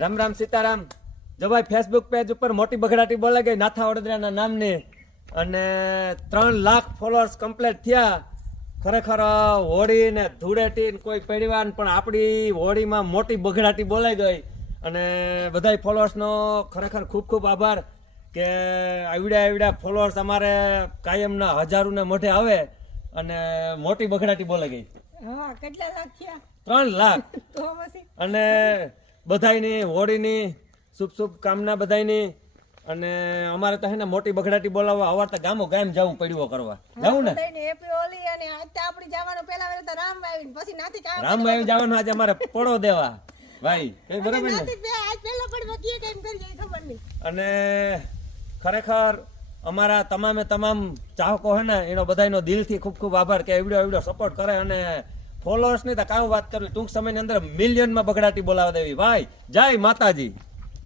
રામ રામ સીતારામ. જો ભાઈ Facebook page ઉપર મોટી બગડાટી બોલાઈ ગઈ નાથા વડોદરાના નામની અને 3 લાખ ફોલોઅર્સ કમ્પ્લીટ થયા. ખરેખર હોળી ને ધૂળેટી ને કોઈ પરિવાર પણ આપણી હોળીમાં મોટી બગડાટી બોલાઈ ગઈ અને બધાય ફોલોઅર્સનો ખરેખર ખૂબ ખૂબ આભાર કે આવડ્યા ફોલોઅર્સ અમારે કાયમના હજારોને મોઢે આવે અને મોટી બગડાટી બોલાઈ ગઈ. હા, કેટલા લાખ થયા? 3 લાખ. તો પછી અને બધાયની હોળીની શુભ કામના બધાયની. અને અમારે તો હે ને મોટી બગડાટી બોલાવવા અવાર તો ગામો ગામ જવું પડ્યું કરવા જવું ને બધાયને હેપી હોલી. અને આજ તો આપણી જવાનું પહેલા વેલા તો રામભાઈ પછી નાથી કામ રામભાઈ જવાનું આજે અમારે પડો દેવા ભાઈ કઈ બરાબર ને. નાથી આજ પહેલા પણ વકીએ કેમ કરી જાય ખબર નહીં. અને ખરેખર અમારા તમામ ચાહકો હે ને એનો બધાયનો દિલથી ખૂબ ખૂબ આભાર કે એવડો સપોર્ટ કરે. અને ફોલોઅર્સ ની તો કામ વાત કરવી ટૂંક સમયની અંદર મિલિયનમાં બગડાટી બોલાવા દેવી ભાઈ. જય માતાજી.